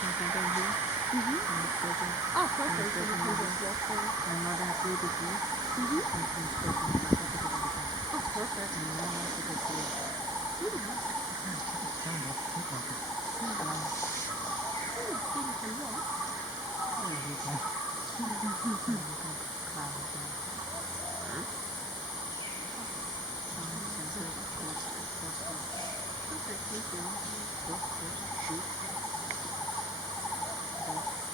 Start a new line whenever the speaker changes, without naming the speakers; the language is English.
something down here. Mm-hmm. And it's broken. Oh, perfect. And it's broken over. And now they have three. Mm-hmm. And it's broken
over. Oh, perfect.
And now I have It's kind of it's beautiful, thank you.